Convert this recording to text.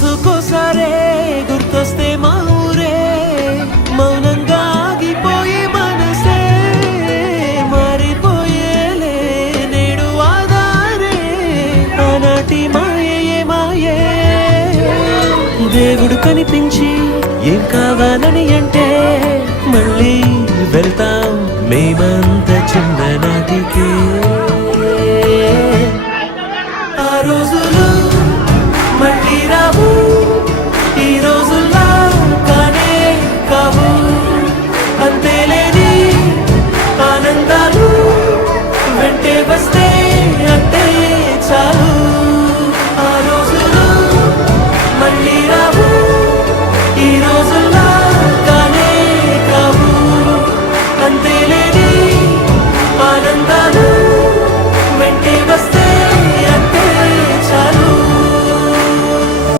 రోజుకోసారే గుర్తొస్తే మా ఊరే మౌనంగా ఆగిపోయే మనసే మారిపోయేలే నేడు ఆధారే ఆనాటి మాయే మాయే దేవుడు కనిపించి ఏం కావాలని అంటే మళ్ళీ వెళ్తాం మేమంత చిన్ననాటికే ఆ రోజులు మళ్ళీ రావు